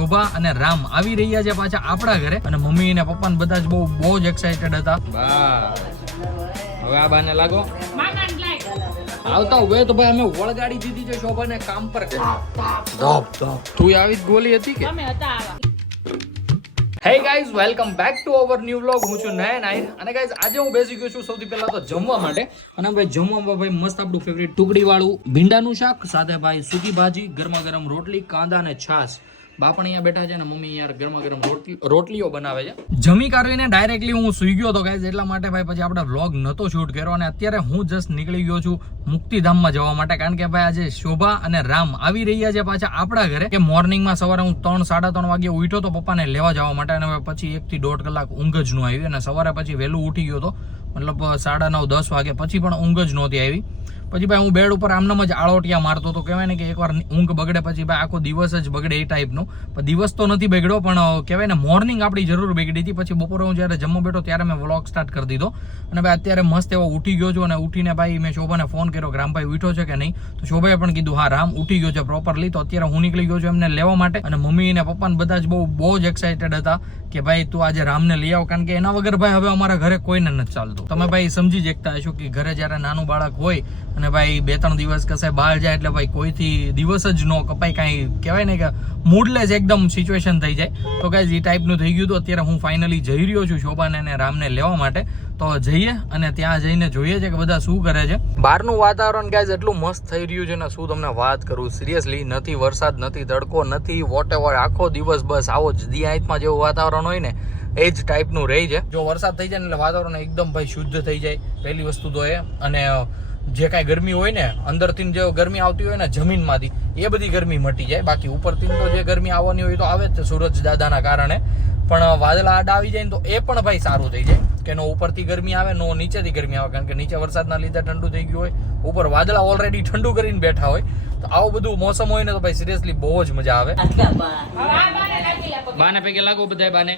શોભા અને રામ આવી રહ્યા છે પાછા આપણા ઘરે અને મમ્મી અને પપ્પા બધા જ બહુ જ એક્સાઇટેડ હતા. હવે આ બાને લાગો આવતા હોય તો ભાઈ અમે વળગાડી દીધી છે શોભાને કામ પર. તું આવી જ ગોલી હતી કે? Hey guys, welcome back to our new vlog. હું છું નયન આહિર અને ગાઈઝ આજે હું બેસી ગયો છું સૌથી પહેલા તો જમવા માટે. અને ભાઈ જમવામાં ભાઈ મસ્ત આપણું ફેવરિટ ટુકડી વાળું ભીંડાનું શાક સાથે ભાઈ સૂકી ભાજી, ગરમા ગરમ રોટલી, કાંદા અને છાશ. બાપણ અહીંયા બેઠા છે ને મમ્મી યાર ગરમા ગરમ રોટલીઓ બનાવે છે. જમી કાઢીને ડાયરેક્ટલી હું સુઈ ગયો હતો ગાઈઝ, એટલા માટે ભાઈ પછી આપણે વ્લોગ નતો શૂટ કર્યો. અને અત્યારે હું જસ્ટ નીકળી ગયો છું મુક્તિધામમાં જવા માટે, કારણ કે ભાઈ આજે શોભા અને રામ આવી રહ્યા છે પાછા આપણા ઘરે. કે મોર્નિંગમાં સવારે હું 3-3:30 વાગે ઉઠ્યો તો પપ્પાને લેવા જવા માટે, અને પછી 1 થી 1.5 કલાક ઊંઘ જ ન આવી. અને સવારે પછી વહેલું ઉઠી ગયો હતો, મતલબ 9:30-10 વાગે, પછી પણ ઊંઘ જ નહોતી આવી. પછી ભાઈ હું બેડ ઉપર આમનામ જ આળોટિયા મારતો હતો. કહેવાય ને કે એકવાર ઊંઘ બગડે પછી ભાઈ આખો દિવસ જ બગડે એ ટાઈપનું. પણ દિવસ તો નથી બગડ્યો, પણ કહેવાય ને મોર્નિંગ આપણી જરૂર બગડી હતી. પછી બપોરે હું જ્યારે જમવા બેઠો ત્યારે મેં વ્લોગ સ્ટાર્ટ કરી દીધો. અને ભાઈ અત્યારે મસ્ત એવો ઉઠી ગયો છું. અને ઉઠીને ભાઈ મેં શોભાને ફોન કર્યો કે રામભાઈ ઉઠ્યો છે કે નહીં. તો શોભાએ પણ કીધું હા રામ ઉઠી ગયો છે પ્રોપરલી. તો અત્યારે હું નીકળી ગયો છું એમને લેવા માટે. અને મમ્મી અને પપ્પા બધા જ બહુ જ એક્સાઇટેડ હતા કે ભાઈ તું આજે રામને લઈ આવ, કારણ કે એના વગર ભાઈ હવે અમારા ઘરે કોઈને નથી ચાલતું. તમે ભાઈ સમજી જ શકતા હશો કે ઘરે જ્યારે નાનું બાળક હોય અને ભાઈ 2-3 દિવસ કશે બહાર જાય એટલે ભાઈ કોઈથી દિવસ જ ન કપાય, કાંઈ કહેવાય ને કે મૂડલેસ એકદમ સિચ્યુએશન થઈ જાય. તો ગાઈઝ એ ટાઈપનું થઈ ગયું. તો અત્યારે હું ફાઇનલી જઈ રહ્યો છું શોભાને અને રામને લેવા માટે. તો જઈએ અને ત્યાં જઈને જોઈએ છે કે બધા શું કરે છે. બહારનું વાતાવરણ ગાઈઝ એટલું મસ્ત થઈ રહ્યું છે ને શું તમને વાત કરું સિરિયસલી. નથી વરસાદ, નથી તડકો, નથી વોટેવર, આખો દિવસ બસ આવો જ દિયાહિતમાં જેવું વાતાવરણ હોય ને એ જ ટાઈપનું રહી છે. જો વરસાદ થઈ જાય ને એટલે વાતાવરણ એકદમ ભાઈ શુદ્ધ થઈ જાય, પહેલી વસ્તુ તો એ. અને જે કાંઈ ગરમી હોય ને અંદરથી જે ગરમી આવતી હોય ને જમીનમાંથી, એ બધી ગરમી મટી જાય. બાકી ઉપરથી તો જે ગરમી આવવાની હોય તો આવે જ છે સૂરજ દાદાના કારણે. પણ વાદળા આડા આવી જાય ને તો એ પણ ભાઈ સારું થઈ જાય કે નો ઉપરથી ગરમી આવે નો નીચેથી ગરમી આવે, કારણ કે નીચે વરસાદના લીધે ઠંડુ થઈ ગયું હોય, ઉપર વાદળા ઓલરેડી ઠંડુ કરીને બેઠા હોય. તો આવું બધું મોસમ હોય ને તો ભાઈ સિરિયસલી બહુ જ મજા આવે. બાને પગે લાગો બધાય, બાને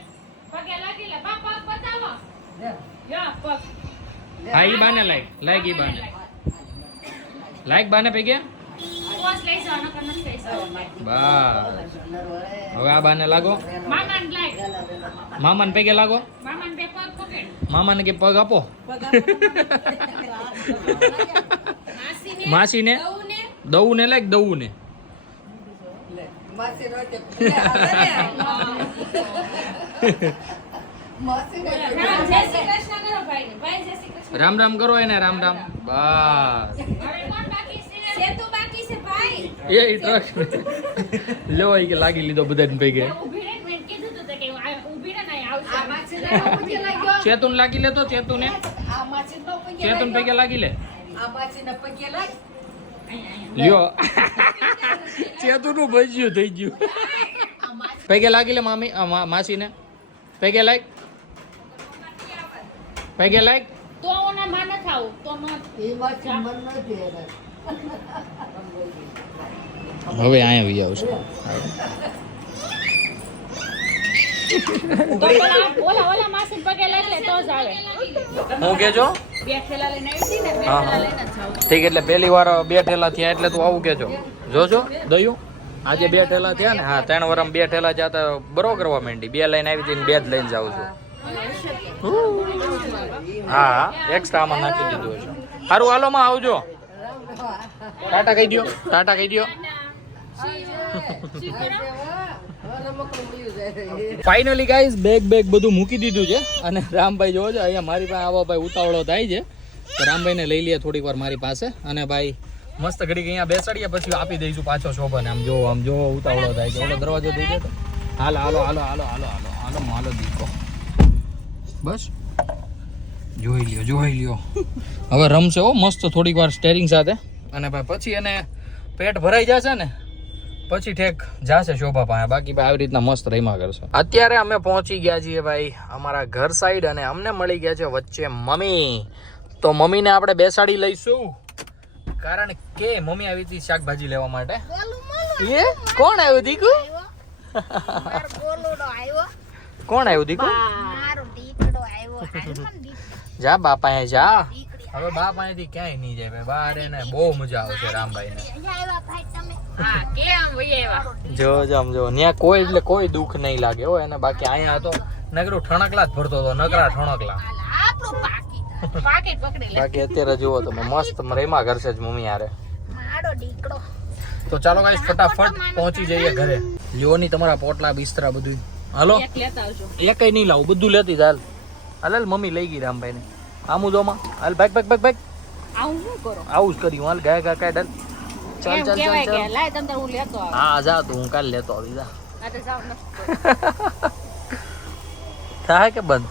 હા ઈ બાને લાઈક ઈ બાને લાઈક બાને પગે. બસ હવે આ બાને લાગો, મામાને પગે લાગો, મામાને કે પગ આપો, માસીને દવું ને લાઈક દવું ને. રામ રામ કરો એને, રામ રામ. બસ એ ટ્રક લો એ કે લાગી લીધો બધાને પગે. ચેતુન લાગી લે, તો ચેતુને પગે લાગી લે. લ્યો ચેતુ નું ભજ્યું થઈ ગયું. પગે લાગી લે મામી, માસીને પગે લાગ, પગે લાગ. હવે અહીંયા આવી આવશે. હું કેજો ઠીક, એટલે પહેલી વાર 2 ઠેલા થયા એટલે તું આવું કેજો. જોજો દયું આજે 2 ઠેલા થયા ને. હા 3 વર્ષમાં 2 ઠેલા જતા બરો કરવા માંડી. 2 લઈને આવી હતી 2 જ લઈને જાઉં છું. હા એક્સ્ટ્રા આમાં નાખી દીધું છે. સારું હાલો માં આવજો. ટાટા કહી દો, ટાટા કહી દો. ફાઇનલી ગાઈઝ બેગ બધું મૂકી દીધું છે. અને રામભાઈ જોવો છો અહીંયા મારી પાસે આવો ભાઈ ઉતાવળો થાય છે. તો રામભાઈને લઈ લઈએ થોડીક વાર મારી પાસે. અને ભાઈ મસ્ત ઘડીક અહીંયા બેસાડીએ પછી આપી દઈશું પાછો શોભાને. આમ જો ઉતાવળો થાય છે. ઓલો દરવાજો થઈ જાય. હાલો હાલો હાલો હાલો હાલો હાલો હાલો હાલો દીકો. બસ જોઈ લ્યો હવે રમશે હો મસ્ત થોડીક વાર સ્ટેરિંગ સાથે. અને ભાઈ પછી એને પેટ ભરાઈ જશે ને પછી ઠેક જાશે શોભા પાસે. બાકી ભાઈ આવી રીતના મસ્ત રમ્યા કરશે. અત્યારે અમે પહોંચી ગયા છીએ ભાઈ અમારા ઘર સાઈડ. અને અમને મળી ગયા છે વચ્ચે મમ્મી. તો મમ્મીને આપણે બેસાડી લઈશું, કારણ કે મમ્મી આવી હતી શાકભાજી લેવા માટે. એ કોણ આવ્યું દીકુ? કોણ આવ્યું દીકુ? જા બાપા અહીંયા જા. હવે બાપ અહીંયાથી ક્યાંય નહીં જાય ભાઈ. બહાર એને બહુ મજા આવશે રામભાઈ ને. જો આમ જો ત્યાં કોઈ એટલે કોઈ દુઃખ નહીં લાગે હો એને. બાકી અહીંયા તો નકરું ઠણકલા જ ભરતો હતો, નકરા ઠણકલા. બાકી અત્યારે જુઓ તમે મસ્ત રેમા ઘર છે જ મમ્મી યારે. તો ચાલો ગાઈસ ફટાફટ પહોંચી જઈએ ઘરે. લ્યોની તમારા પોટલા બિસ્તરા બધું. હાલો એકઈ નહીં લાવું, બધું લેતી ચાલ. હાલ મમ્મી લઈ ગઈ રામભાઈ ને આમુદોમાં. હાલ ભાગ ભાગ ભાગ ભાગ. આવું જ કર્યું. હાલ ગાય ગાય કાઢ. ચાલ ચાલ ચાલ ચાલ. હા જા તું, હું કાલ લેતો આવી જા. થાય કે બંધ.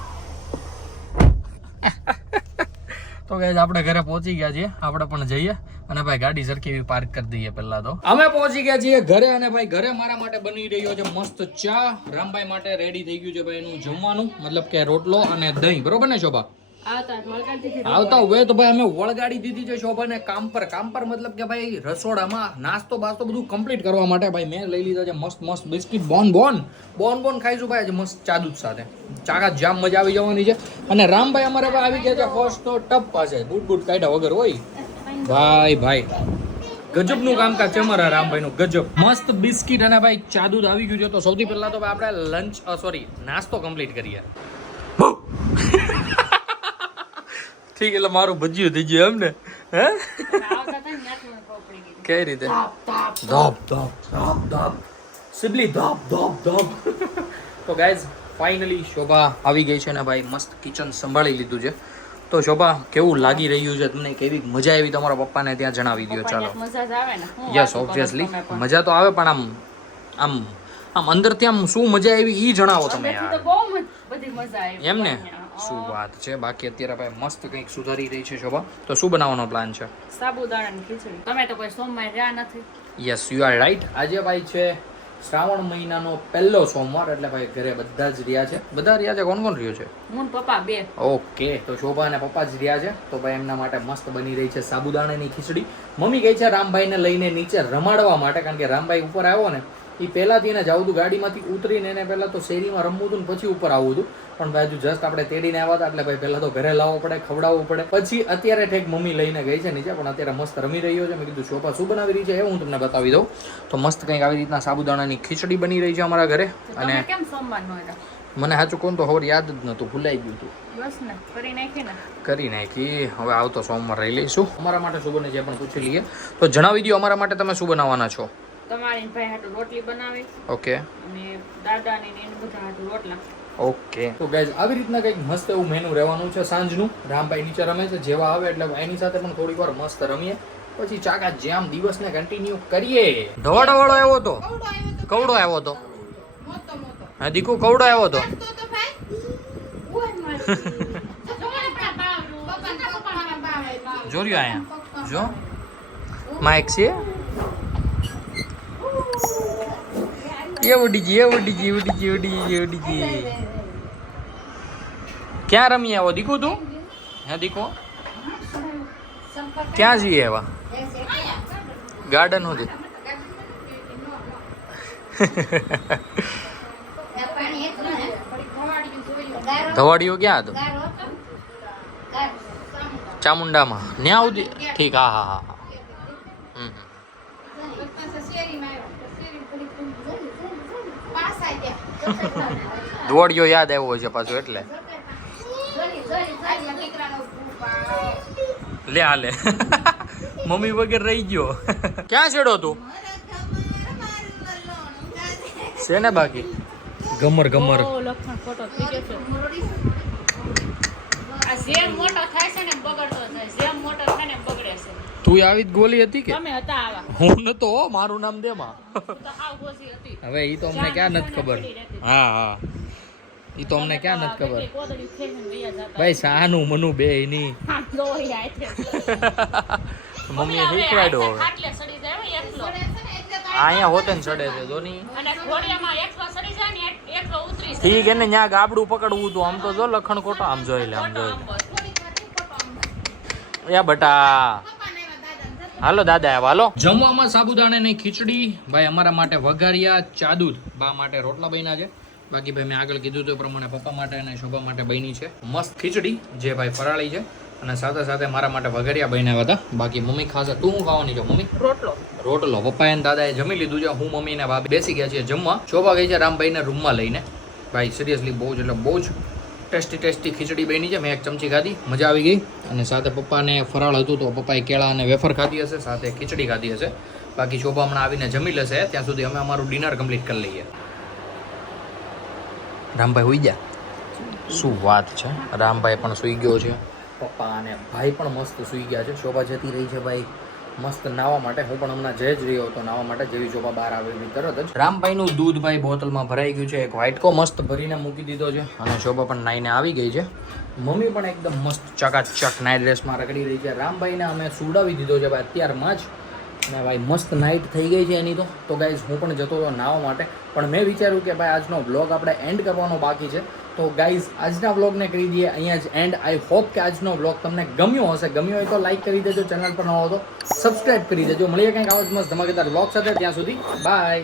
તો ગાઈસ આપણે ઘરે પહોંચી ગયા છીએ. આપણે પણ જઈએ અને ભાઈ ગાડી સરખી એવી પાર્ક કરી દઈએ પહેલા તો. અમે પહોંચી ગયા છીએ ઘરે અને ભાઈ ઘરે મારા માટે બની રહ્યો છે મસ્ત ચા. રામભાઈ માટે રેડી થઈ ગયું છે ભાઈ એનું જમવાનું, મતલબ કે રોટલો અને દહીં. બરોબર ને શોભા? આવતા હોય તો ભાઈ અમે વળગાડી દીધી છે શોભાને કામ પર મતલબ કે ભાઈ રસોડામાં નાસ્તો બાસ્તો બધું કમ્પ્લીટ કરવા માટે. ભાઈ મેં લઈ લીધા છે મસ્ત મસ્ત બિસ્કિટ બોન ખાઈશું ભાઈ આજે મસ્ત ચા દૂધ સાથે. ચાકા જામ મજા આવી જવાની છે. અને રામભાઈ અમારે આવી ગયા છે ફર્સ્ટ તો ટપ પાસે બૂટ કાઢ્યા વગર હોય ભાઈ ગજબનું કામકાજ છે અમારા રામભાઈનું, ગજબ. મસ્ત બિસ્કિટ અને ભાઈ ચા દૂધ આવી ગયું છે. તો સૌથી પહેલા તો આપણે નાસ્તો કમ્પ્લીટ કરીએ. ઠીક, એટલે મારું ભજીયું થઈ ગયું એમ ને? હે કઈ રીતે? સિબલી ધોપ. તો ગાઈઝ ફાઇનલી શોભા આવી ગઈ છે ને ભાઈ મસ્ત કિચન સંભાળી લીધું છે. તો શોભા કેવું લાગી રહ્યું છે તમને? કેવી મજા આવી તમારા પપ્પાને ત્યાં જણાવી દો. ચાલો. યસ ઓબ્વિયસલી મજા તો આવે, પણ આમ અંદર ત્યાં શું મજા આવી ઈ જણાવો તમે યાર. એમ ને? શું વાત છે. બાકી અત્યારે ભાઈ મસ્ત કંઈક સુધારી રહી છે શોભા. તો શું બનાવવાનો પ્લાન છે? સાબુદાણાની ખીચડી. તમે તો કોઈ સોમવાર રહ્યા નથી. Yes you are right. આજે ભાઈ છે શ્રાવણ મહિનાનો પહેલો સોમવાર, એટલે ભાઈ ઘરે બધા જ રહ્યા છે. બધા રહ્યા છે? કોણ રહ્યું છે? હું પપ્પા બે. ઓકે, તો શોભા અને પપ્પા જ રહ્યા છે. તો ભાઈ એમના માટે મસ્ત બની રહી છે સાબુદાણાની ખીચડી. મમ્મી ગઈ છે રામભાઈને લઈને નીચે રમાડવા માટે, કારણ કે રામભાઈ ઉપર આવ્યો ને એ પહેલાથી એને જવું હતું ગાડીમાંથી ઉતરીને. એને પહેલાં તો શેરીમાં રમવું હતું ને પછી ઉપર આવવું હતું. પણ ભાઈ હજુ જસ્ટ આપણે તેડીને આવ્યા હતા એટલે ભાઈ પહેલાં તો ઘરે લાવવો પડે, ખવડાવવું પડે. પછી અત્યારે ઠેક મમ્મી લઈને ગઈ છે નીચે, પણ અત્યારે મસ્ત રમી રહ્યો છે. મેં કીધું શોભા શું બનાવી રહી છે એ હું તમને બતાવી દઉં. તો મસ્ત કંઈક આવી રીતના સાબુદાણાની ખીચડી બની રહી છે અમારા ઘરે. અને કેમ સોમવાર નો હતા? મને સાચું કોણ તો ખબર યાદ જ નહોતું, ભૂલાઈ ગયું હતું. બસ ને કરી નાખી. હવે આવતો સોમવાર રહી લઈશું. અમારા માટે શું બને છે પણ પૂછી લઈએ. તો જણાવી દો અમારા માટે તમે શું બનાવવાના છો? તમારી ભાઈ હાટુ રોટલી બનાવી. ઓકે. અને દાદાની ને બધા હાટુ રોટલા. ઓકે. તો ગાઈઝ આવી રીતના કંઈક મસ્ત એવું મેનુ રહેવાનું છે સાંજનું. રામભાઈ નીચે રમે છે, જેવા આવે એટલે એની સાથે પણ થોડીક વાર મસ્ત રમીએ, પછી ચાકા જામ દિવસને કન્ટિન્યુ કરીએ. ધવાડાવાળો આવ્યો હતો, કવડો આવ્યો હતો. હા દીકુ કવડો આવ્યો હતો. જોર્યો અહીંયા જો માઇક છે. ક્યાં રમી આવો દીકુ તું? હે દીકુ ક્યાં જઈએ એવા? ગાર્ડન સુધી. ધવાડીઓ ક્યાં હતું? ચામુંડામાં ન્યા સુધી. ઠીક. હા. ધોળિયો યાદ આવ્યો છે પાછું એટલે લે આ લે મમ્મી વગર રહી ગયો. ક્યાં છેડો તું? છે ને બાકી ગમર ફોટો થઈ ગયો છે. આ જેમ મોટો થાય છે ને બગડતો થાય, જેમ મોટો થાય ને બગડે છે. તું આવી જ ગોલી હતી કે? તમે હતા આવા. હું નતો. મારું નામ દે માં. તો હાવ ગોસી હતી. હવે ઈ તો અમને ક્યાં નથી ખબર. હા ઈ તો અમને ક્યાં નથી ખબર. ભાઈ સાનું મનુ બે ની મમ્મીએ શીખવાડ્યો. હવે ખાટલે સડી જાય એકલો. અહીંયા હોતે ને ચડે છે ધોની. અને ઘોડિયામાં એકલો સડી જાય ને એકલો ઉતરી જાય. ઠીક એને ન્યા ગાબડું પકડવું તું. આમ તો જો લખણ કોટો. આમ જોઈ લે, આમ જોઈ લે. યા બટા હાલો દાદા આવ. હાલો જમવામાં સાબુદાણાની ખીચડી ભાઈ અમારા માટે વઘારિયા. ચા દૂધ બા માટે રોટલા બન્યા છે. બાકી ભાઈ મેં આગળ કીધું તો પ્રમાણે પપ્પા માટે અને શોભા માટે બની છે મસ્ત ખીચડી, જે ભાઈ ફરાળી છે. અને સાથે સાથે મારા માટે વઘારિયા બનાવ્યા હતા. બાકી મમ્મી ખાશે. તું શું ખાવાની છો મમ્મી? રોટલો. પપ્પા અને દાદાએ જમી લીધું છે. હું મમ્મી ને ભાભી બેસી ગયા છીએ જમવા. શોભા ગઈ છે રામભાઈને રૂમમાં લઈને. ભાઈ સિરિયસલી બહુ જ એટલે બહુ જ ટેસ્ટી ખીચડી બની છે. મેં એક ચમચી ખાધી, મજા આવી ગઈ. અને સાથે પપ્પાને ફરાળ હતું તો પપ્પાએ કેળા અને વેફર ખાધી હશે, સાથે ખીચડી ખાધી હશે. બાકી શોભા હમણાં આવીને જમી લેશે. ત્યાં સુધી અમે અમારું ડિનર કમ્પ્લીટ કરી લઈએ. રામભાઈ સુઈ ગયા? શું વાત છે, રામભાઈ પણ સૂઈ ગયો છે. પપ્પા અને ભાઈ પણ મસ્ત સૂઈ ગયા છે. શોભા જતી રહી છે ભાઈ મસ્ત નાવા માટે. હું પણ હમણાં જઈ જ રહ્યો હતો નાવા માટે. જેવી શોભા બહાર આવે એવી તરત જ રામભાઈનું દૂધ ભાઈ બોટલમાં ભરાઈ ગયું છે. એક વ્હાઈટકો મસ્ત ભરીને મૂકી દીધો છે. અને શોભા પણ નાઈને આવી ગઈ છે. મમ્મી પણ એકદમ મસ્ત ચકાચક નાઇટ ડ્રેસમાં રખડી રહી છે. રામભાઈને અમે સુડાવી દીધો છે ભાઈ અત્યારમાં જ. અને ભાઈ મસ્ત નાઇટ થઈ ગઈ છે એની તો ગાઈઝ હું પણ જતો હતો નાવા માટે. પણ મેં વિચાર્યું કે ભાઈ આજનો બ્લોગ આપણે એન્ડ કરવાનો બાકી છે. તો ગાઈઝ આજના વ્લોગને કરી દઈએ અહીંયા જ એન્ડ. આઈ હોપ કે આજનો વ્લોગ તમને ગમ્યો હશે. ગમ્યો હોય તો લાઈક કરી દેજો. ચેનલ પર ન હો તો સબસ્ક્રાઈબ કરી દેજો. મળીએ કંઈક આવા જ મસ્ત ધમાકેદાર વ્લોગ સાથે. ત્યાં સુધી બાય.